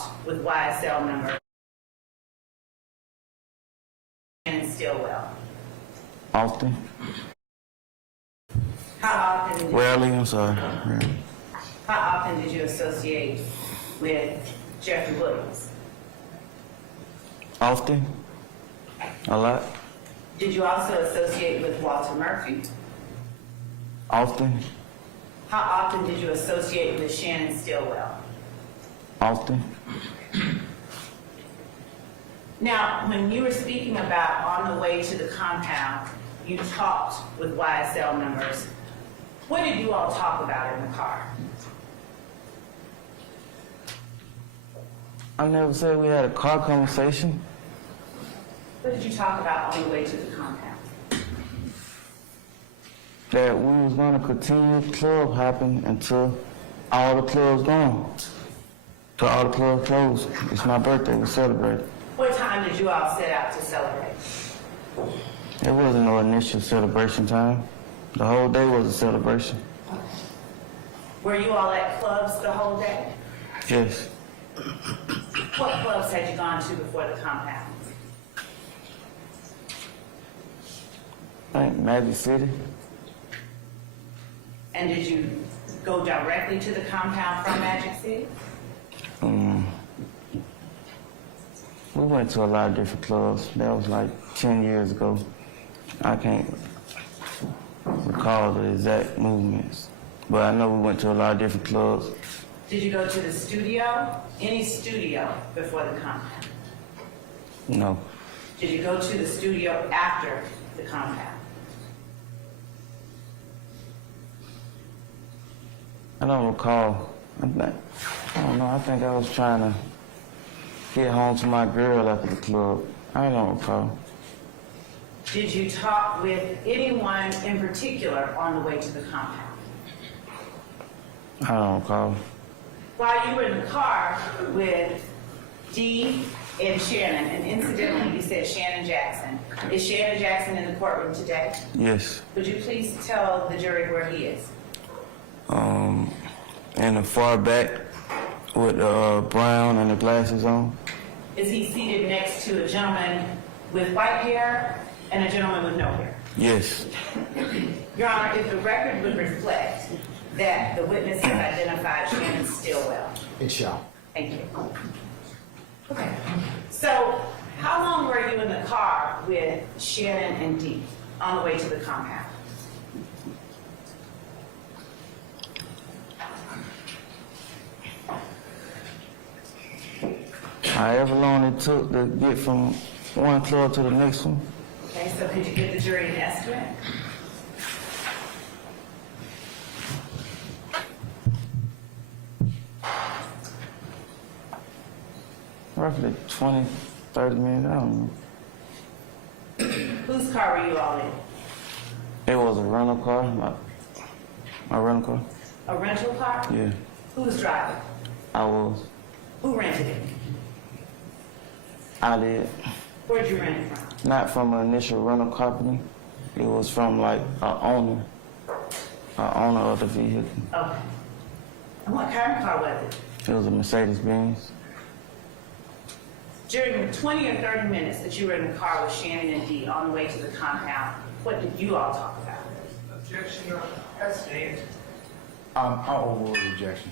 talked with YSL member and Stillwell? Often. How often? Rarely, I'm sorry. Rarely. How often did you associate with Jeffrey Williams? Often. A lot. Did you also associate with Walter Murphy? Often. How often did you associate with Shannon Stillwell? Often. Now, when you were speaking about on the way to the compound, you talked with YSL members. What did you all talk about in the car? I never said we had a car conversation. What did you talk about on the way to the compound? That we was going to continue club hopping until all the clubs gone. Till all the clubs closed. It's my birthday, we celebrate. What time did you all set out to celebrate? There wasn't no initial celebration time. The whole day was a celebration. Were you all at clubs the whole day? Yes. What clubs had you gone to before the compound? I think Magic City. And did you go directly to the compound from Magic City? We went to a lot of different clubs. That was like 10 years ago. I can't recall the exact movements, but I know we went to a lot of different clubs. Did you go to the studio? Any studio before the compound? No. Did you go to the studio after the compound? I don't recall. I don't know. I think I was trying to get home to my girl after the club. I don't recall. Did you talk with anyone in particular on the way to the compound? I don't recall. While you were in the car with Dee and Shannon, and incidentally you said Shannon Jackson. Is Shannon Jackson in the courtroom today? Yes. Would you please tell the jury where he is? In the far back with brown and the glasses on. Is he seated next to a gentleman with white hair and a gentleman with no hair? Yes. Your Honor, if the record would reflect that the witness has identified Shannon Stillwell. It shall. Thank you. Okay. So, how long were you in the car with Shannon and Dee on the way to the compound? However long it took to get from one club to the next one. Okay, so could you give the jury an estimate? Roughly 20, 30 minutes, I don't know. Whose car were you all in? It was a rental car, my rental car. A rental car? Yeah, Who was driving? I was. Who rented it? I did. Where'd you rent it from? Not from an initial rental company. It was from like an owner of the vehicle. Okay. And what kind of car was it? It was a Mercedes-Benz. During the 20 or 30 minutes that you were in the car with Shannon and Dee on the way to the compound, what did you all talk about? Objection, Your Honor. That's stand. I'll overrule the objection.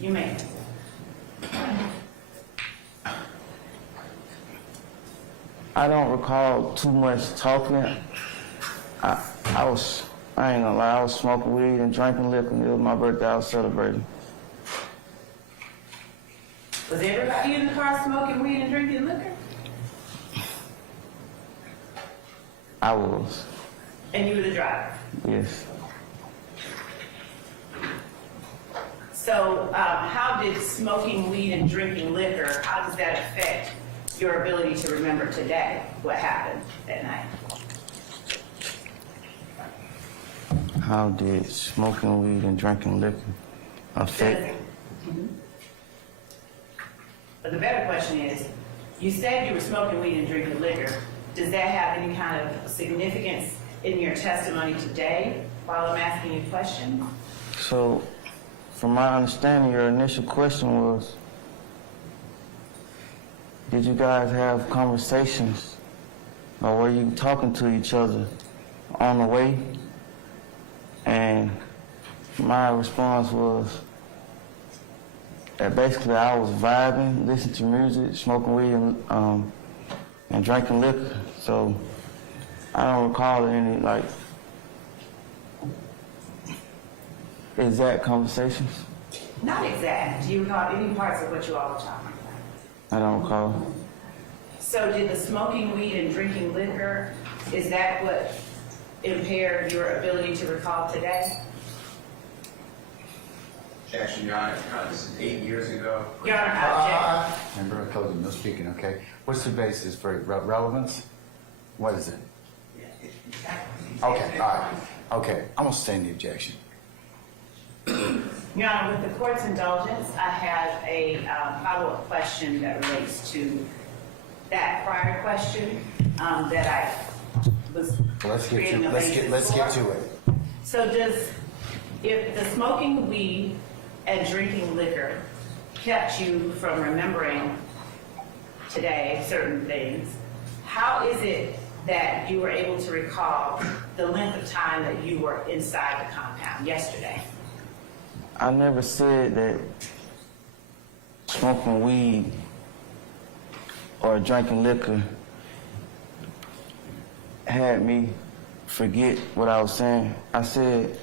You may. I don't recall too much talking. I ain't gonna lie, I was smoking weed and drinking liquor. It was my birthday, I was celebrating. Was everybody in the car smoking weed and drinking liquor? I was, And you were the driver? yes. So how did smoking weed and drinking liquor, how does that affect your ability to remember today what happened that night? How did smoking weed and drinking liquor affect? But the better question is, you said you were smoking weed and drinking liquor. Does that have any kind of significance in your testimony today while I'm asking you questions? So, from my understanding, your initial question was, did you guys have conversations or were you talking to each other on the way? And my response was that basically I was vibing, listening to music, smoking weed, and drinking liquor. So I don't recall any like exact conversations. Not exact. Do you recall any parts of what you all were talking about? I don't recall. So did the smoking weed and drinking liquor, is that what impaired your ability to recall today? Objection, Your Honor. This is 8 years ago. Your Honor, I object. Remember, I told you, no speaking, okay? What's the basis for relevance? What is it? Okay, all right. Okay, I'm gonna sustain the objection. Your Honor, with the court's indulgence, I have a follow-up question that relates to that prior question that I was creating a basis Let's get for. to it. So if the smoking weed and drinking liquor kept you from remembering today certain things, how is it that you were able to recall the length of time that you were inside the compound yesterday? I never said that smoking weed or drinking liquor had me forget what I was saying. I said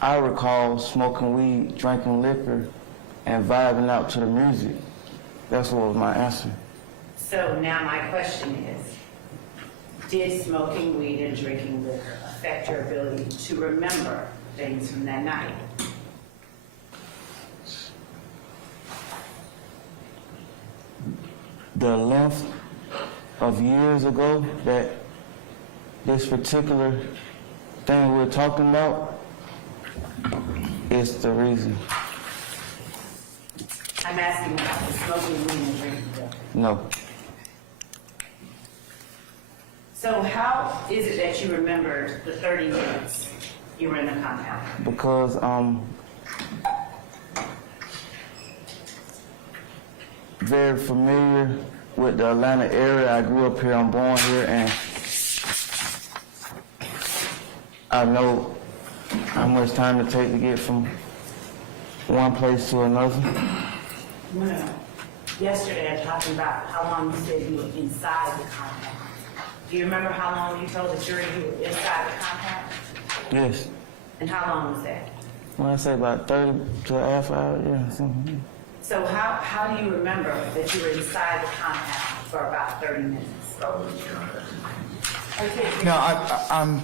I recall smoking weed, drinking liquor, and vibing out to the music. That's what was my answer. So now my question is, did smoking weed and drinking liquor affect your ability to remember things from that night? The length of years ago that this particular thing we're talking about is the reason. I'm asking about the smoking weed and drinking liquor. No. So how is it that you remembered the 30 minutes you were in the compound? Because very familiar with the Atlanta area. I grew up here, I'm born here, and I know how much time it takes to get from one place to another. No. Yesterday I talked about how long you said you were inside the compound. Do you remember how long you told the jury you were inside the compound? Yes. And how long was that? When I say about 30 to a half hour, yeah. Something. So how do you remember that you were inside the compound for about 30 minutes? Okay. No, I'm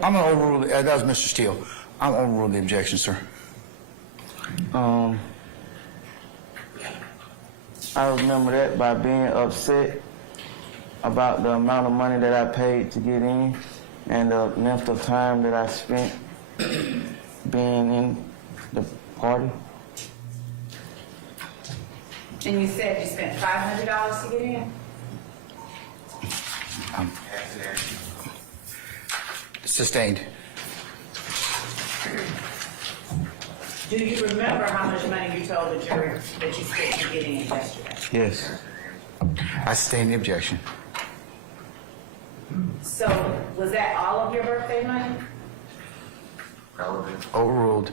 gonna overrule, that was Mr. Steele. I'm overruling the objection, sir. I remember that by being upset about the amount of money that I paid to get in and the length of time that I spent being in the party. And you said you spent $500 to get in? Sustained. Do you remember how much money you told the jury that you spent to get in yesterday? Yes. I sustain the objection. So was that all of your birthday money? Overruled.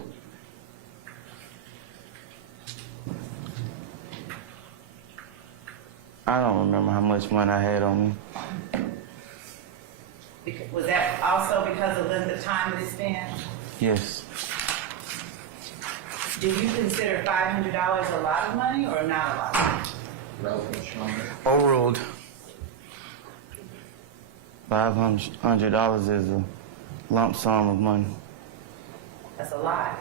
I don't remember how much money I had on me. Was that also because of the length of time it spent? Yes. Do you consider $500 a lot of money or not a lot of money? Overruled. $500 is a lump sum of money. That's a lot.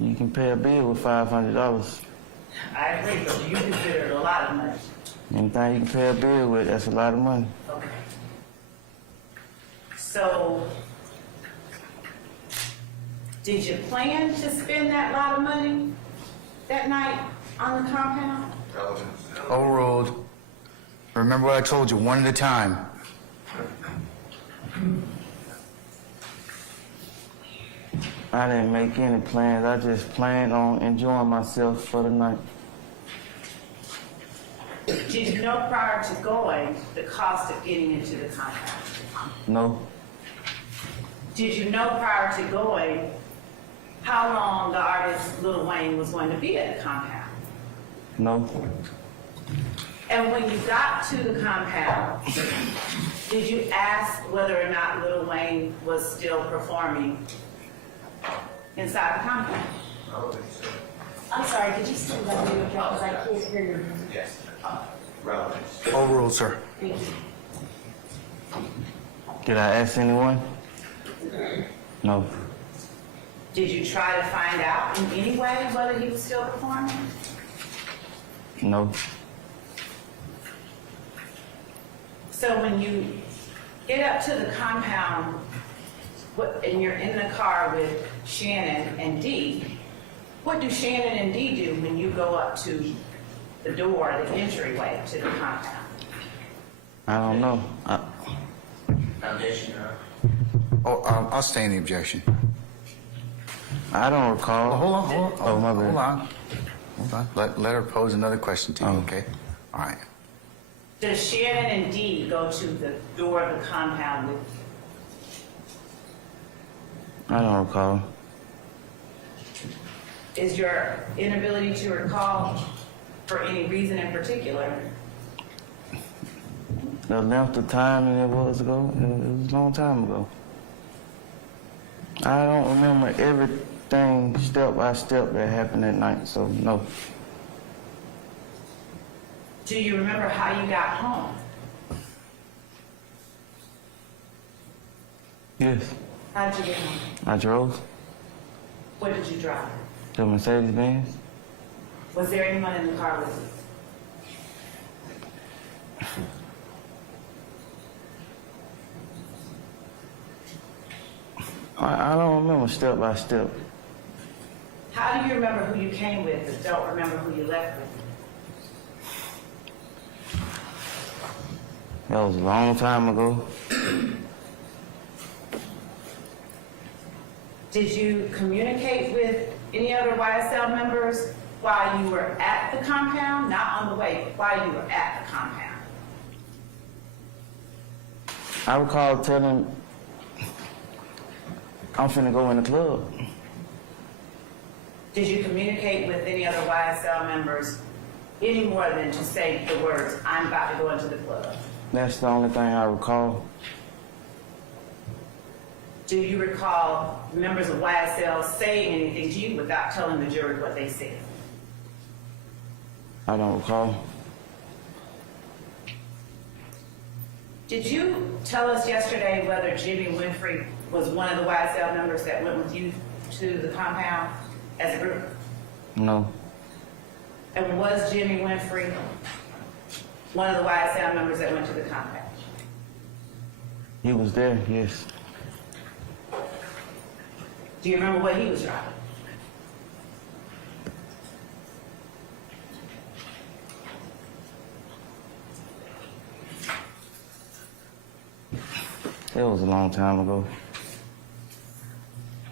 You can pay a bill with $500. I agree, but do you consider it a lot of money? Anything you can pay a bill with, that's a lot of money. Okay. So, did you plan to spend that lot of money that night on the compound? Overruled. Remember what I told you, one at a time. I didn't make any plans. I just planned on enjoying myself for the night. Did you know prior to going the cost of getting into the compound? No, Did you know prior to going how long the artist Lil Wayne was going to be at the compound? no, And when you got to the compound, did you ask whether or not Lil Wayne was still performing inside the compound? I'm sorry, did you still let me again, because I can't hear you. Yes. Relevance. Overruled, sir. Thank you. did I ask anyone? No, Did you try to find out in any way whether he was still performing? no, So when you get up to the compound and you're in the car with Shannon and Dee, what do Shannon and Dee do when you go up to the door, the entryway to the compound? I don't know. Foundation, Oh, I'll stay in the objection. I don't recall. Oh, hold on. Oh, my bad. Hold on. Let her pose another question to you, okay? All right. Does Shannon and Dee go to the door of the compound with you? I don't recall. Is your inability to recall for any reason in particular? The length of time it was ago, it was a long time ago. I don't remember everything step by step that happened that night, so no. Do you remember how you got home? Yes, How did you get home? I drove What did you drive? the Mercedes-Benz. Was there anyone in the car with you? I don't remember step by step. How do you remember who you came with but don't remember who you left with? That was a long time ago. Did you communicate with any other YSL members while you were at the compound? Not on the way, but while you were at the compound? I recall telling I'm finna go in the club. Did you communicate with any other YSL members any more than to say the words, I'm about to go into the club? That's the only thing I recall. Do you recall members of YSL saying anything to you without telling the jury what they said? I don't recall. Did you tell us yesterday whether Jimmy Winfrey was one of the YSL members that went with you to the compound as a group? No, And was Jimmy Winfrey one of the YSL members that went to the compound? he was there, yes. Do you remember what he was driving? It was a long time ago.